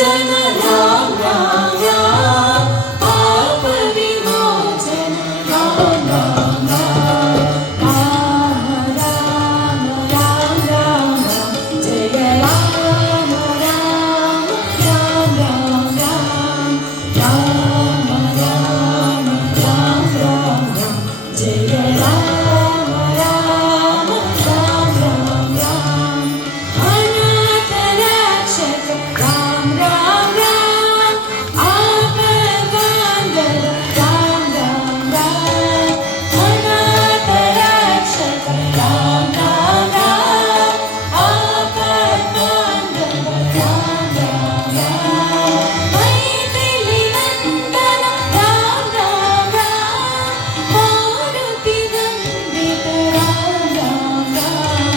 राम राम राम पाप विमोचन राम राम राम राम राम राम जय राम राम राम राम राम राम राम राम जय राम राम राम राम राम अनाथ रक्षक राम राम राम आपदबांधव राम राम राम अनाथ रक्षक राम राम राम आपदबांधव राम राम राम मैथिली नंदन राम राम राम मारुती वंदित राम राम राम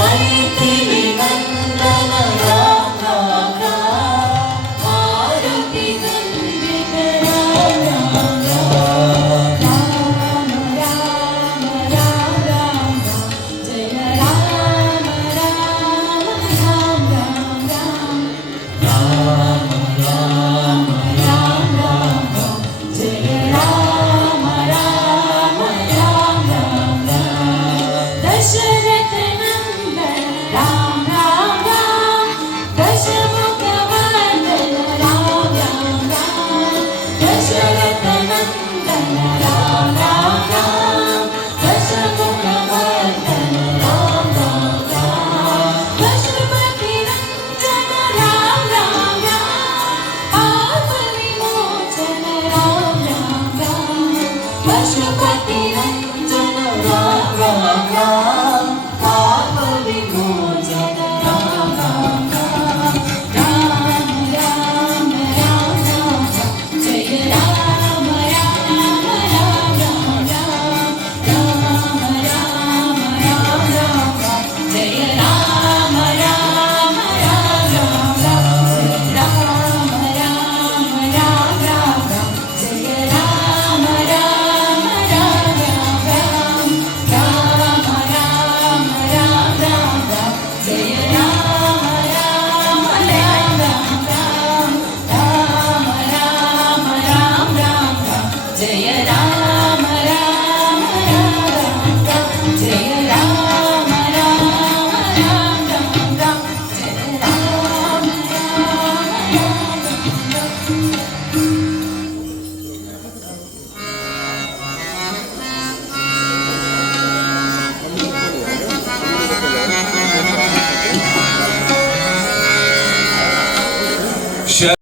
मैथिली नंदन राम राम राम मारुती वंदित राम राम राम राम राम राम जय राम राम राम राम राम राम राम जय राम राम राम राम दशरथ नंदन राम राम राम दशमुख वंदन राम राम राम दशरथ नंदन राम राम राम दशमुख वंदन राम राम राम पशुपति रंजन राम राम राम पाप विमोचन राम राम राम पशुपति रंजन राम राम राम पाप विमोचन